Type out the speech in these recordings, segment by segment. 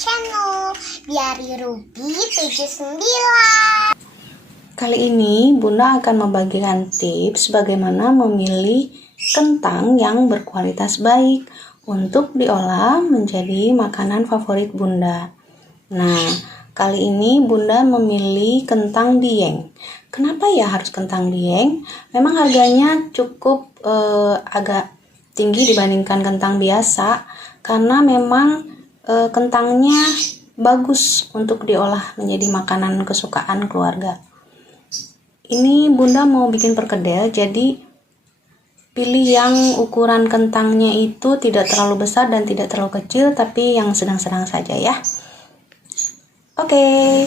channel Biari Ruby 79. Kali ini Bunda akan membagikan tips bagaimana memilih kentang yang berkualitas baik untuk diolah menjadi makanan favorit Bunda. Nah, kali ini Bunda memilih kentang dieng. Kenapa ya harus kentang dieng? Memang harganya cukup agak tinggi dibandingkan kentang biasa karena memang kentangnya bagus untuk diolah menjadi makanan kesukaan keluarga. Ini Bunda mau bikin perkedel, jadi pilih yang ukuran kentangnya itu tidak terlalu besar dan tidak terlalu kecil, tapi yang sedang-sedang saja ya. Oke.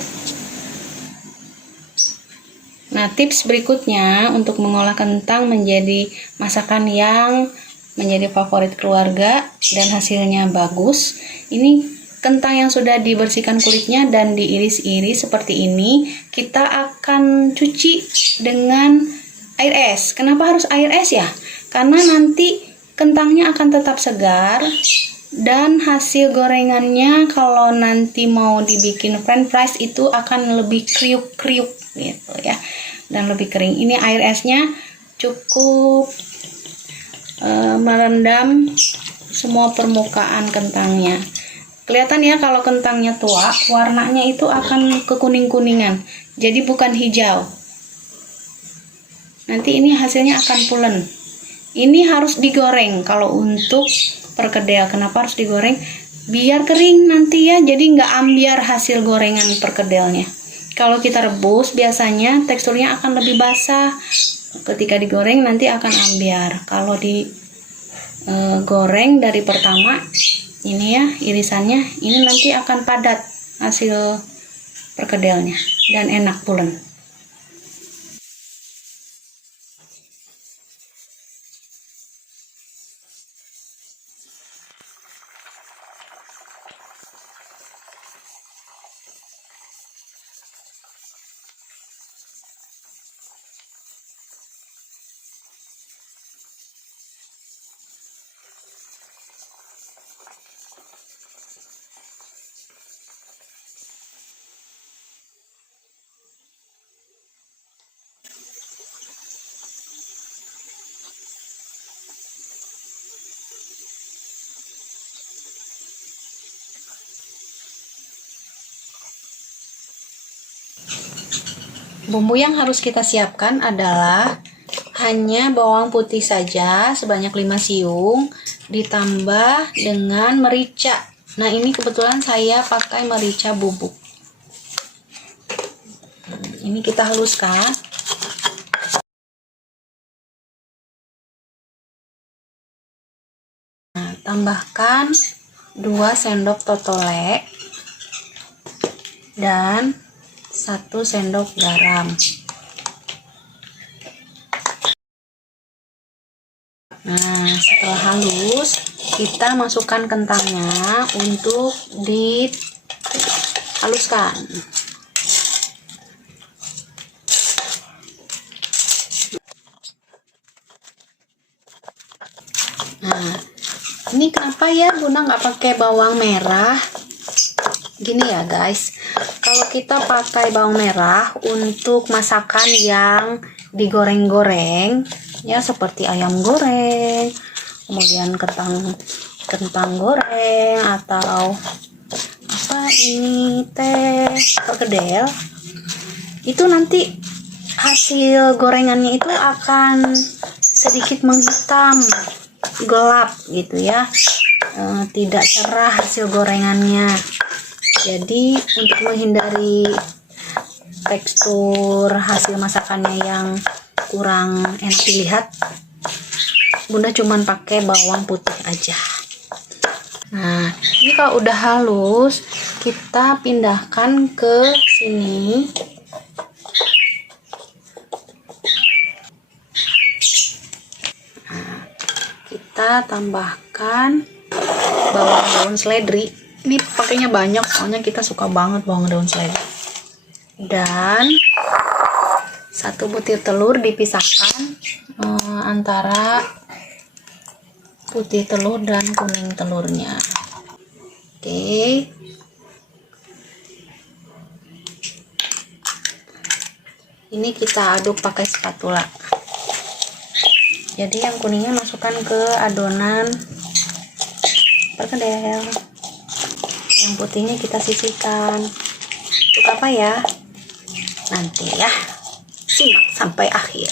Nah, tips berikutnya untuk mengolah kentang menjadi masakan yang menjadi favorit keluarga dan hasilnya bagus. Ini kentang yang sudah dibersihkan kulitnya dan diiris-iris seperti ini, kita akan cuci dengan air es. Kenapa harus air es ya? Karena nanti kentangnya akan tetap segar dan hasil gorengannya kalau nanti mau dibikin french fries itu akan lebih kriuk-kriuk gitu ya, dan lebih kering. Ini air esnya cukup merendam semua permukaan kentangnya. Kelihatan ya kalau kentangnya tua, warnanya itu akan kekuning-kuningan, jadi bukan hijau. Nanti ini hasilnya akan pulen. Ini harus digoreng kalau untuk perkedel. Kenapa harus digoreng? Biar kering nanti ya, jadi nggak ambiar hasil gorengan perkedelnya. Kalau kita rebus biasanya teksturnya akan lebih basah. Ketika digoreng nanti akan ambiar. Kalau digoreng dari pertama, ini ya irisannya, ini nanti akan padat hasil perkedelnya dan enak pulen. Bumbu yang harus kita siapkan adalah hanya bawang putih saja sebanyak 5 siung ditambah dengan merica. Nah, ini kebetulan saya pakai merica bubuk. Ini kita haluskan. Nah, tambahkan 2 sendok totole dan 1 sendok garam. Nah, setelah halus, kita masukkan kentangnya untuk dihaluskan. Nah, ini kenapa ya Bunda nggak pakai bawang merah? Gini ya guys, kalau kita pakai bawang merah untuk masakan yang digoreng-goreng ya, seperti ayam goreng, kemudian kentang goreng, atau apa ini perkedel, itu nanti hasil gorengannya itu akan sedikit menghitam, gelap gitu ya, tidak cerah hasil gorengannya. Jadi untuk menghindari tekstur hasil masakannya yang kurang enak dilihat, Bunda cuman pakai bawang putih aja. Nah, ini kalau udah halus, kita pindahkan ke sini. Nah, kita tambahkan bawang daun seledri. Ini pakainya banyak, soalnya kita suka banget bawang daun seledri. Dan 1 butir telur dipisahkan antara putih telur dan kuning telurnya. Oke. Ini kita aduk pakai spatula. Jadi yang kuningnya masukkan ke adonan perkedel, yang putihnya kita sisihkan. Untuk apa ya? Nanti ya, simak sampai akhir.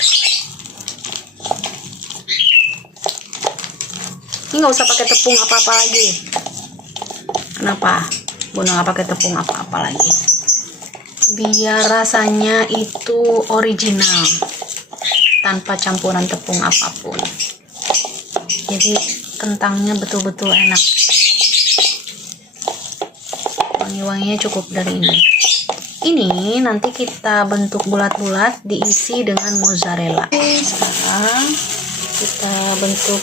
Ini nggak usah pakai tepung apa-apa lagi. Kenapa Bunda nggak pakai tepung apa-apa lagi? Biar rasanya itu original, tanpa campuran tepung apapun. Jadi kentangnya betul-betul enak. Wangi-wanginya cukup dari ini. Ini nanti kita bentuk bulat-bulat, diisi dengan mozzarella. Sekarang kita bentuk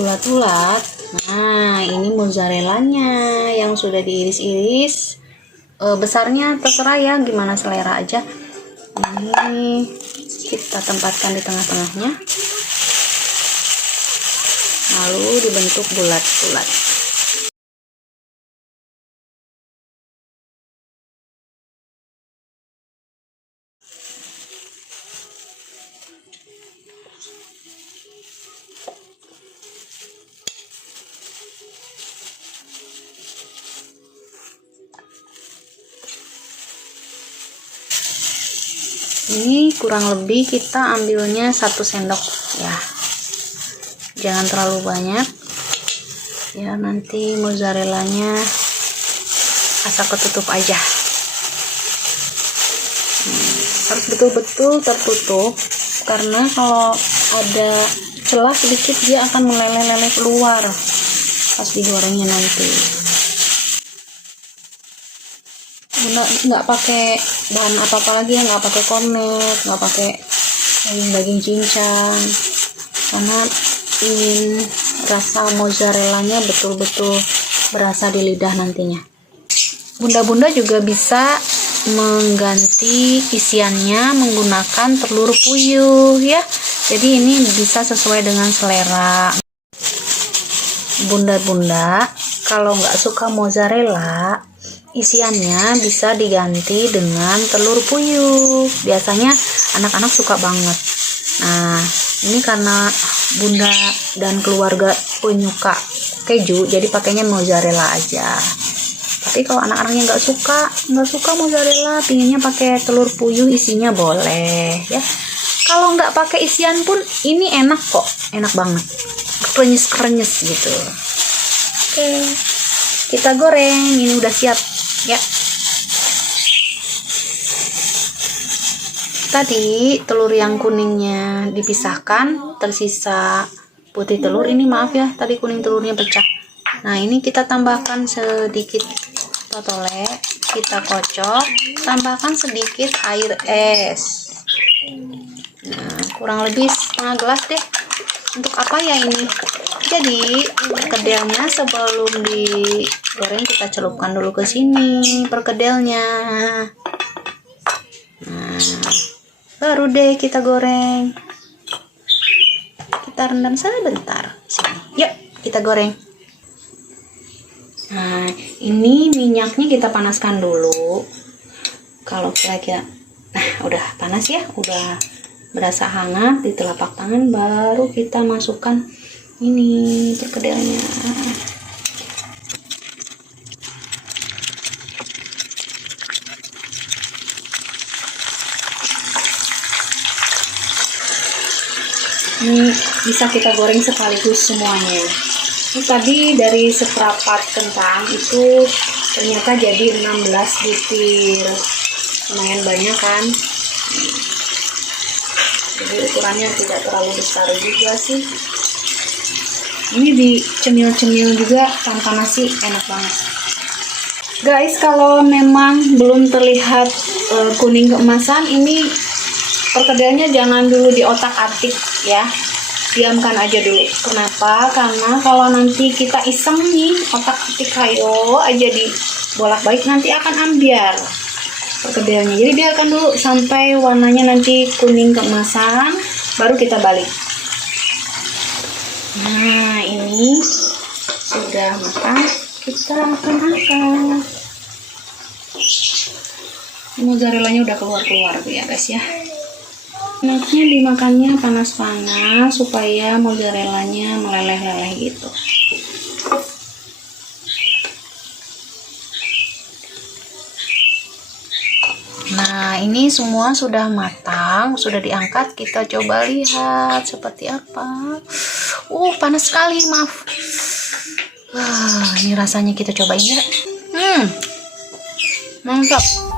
bulat-bulat. Nah, ini mozzarellanya yang sudah diiris-iris. Besarnya terserah ya, gimana selera aja. Ini kita tempatkan di tengah-tengahnya, lalu dibentuk bulat-bulat. Ini kurang lebih kita ambilnya 1 sendok ya, jangan terlalu banyak ya, nanti mozzarellanya asal ketutup aja. Harus betul-betul tertutup, karena kalau ada celah sedikit dia akan meleleh-leleh keluar pas digorengnya nanti. Bunda nggak pakai bahan apa-apa lagi ya, nggak pakai kornet, nggak pakai daging cincang, karena ingin rasa mozzarellanya betul-betul berasa di lidah nantinya. Bunda-bunda juga bisa mengganti isiannya menggunakan telur puyuh ya, jadi ini bisa sesuai dengan selera. Bunda-bunda kalau nggak suka mozzarella, isiannya bisa diganti dengan telur puyuh. Biasanya anak-anak suka banget. Nah, ini karena Bunda dan keluarga penyuka keju, jadi pakainya mozzarella aja. Tapi kalau anak-anaknya nggak suka mozzarella, pinginnya pakai telur puyuh isinya boleh ya. Kalau nggak pakai isian pun ini enak kok, enak banget, krenyes-krenyes gitu. Oke, kita goreng. Ini udah siap ya. Tadi telur yang kuningnya dipisahkan, tersisa putih telur. Ini maaf ya, tadi kuning telurnya pecah. Nah, ini kita tambahkan sedikit totole, kita kocok, tambahkan sedikit air es. Nah, kurang lebih setengah gelas deh. Untuk apa ya ini? Jadi perkedelnya sebelum digoreng kita celupkan dulu ke sini perkedelnya. Nah, baru deh kita goreng. Kita rendam sebentar sini. Yuk kita goreng. Nah, ini minyaknya kita panaskan dulu. Kalau kira-kira, nah udah panas ya, udah berasa hangat di telapak tangan, baru kita masukkan ini perkedelnya. Ini bisa kita goreng sekaligus semuanya. Ini tadi dari seperempat kentang itu ternyata jadi 16 butir, lumayan banyak kan. Jadi ukurannya tidak terlalu besar juga sih. Ini dicemil-cemil juga tanpa nasi, enak banget. Guys, kalau memang belum terlihat kuning keemasan, ini perkedelnya jangan dulu diotak-atik ya, diamkan aja dulu. Kenapa? Karena kalau nanti kita iseng nih otak-atik kayo aja di bolak-balik, nanti akan ambiar perkedelnya. Jadi biarkan dulu sampai warnanya nanti kuning keemasan, baru kita balik. Nah, ini sudah matang, kita akan angkat. Mozzarellanya udah keluar tuh ya guys ya. Enaknya dimakannya panas-panas supaya mozzarellanya meleleh-leleh gitu. Nah, ini semua sudah matang, sudah diangkat. Kita coba lihat seperti apa. Panas sekali, maaf. Wah, ini rasanya kita cobain ya. Mantap.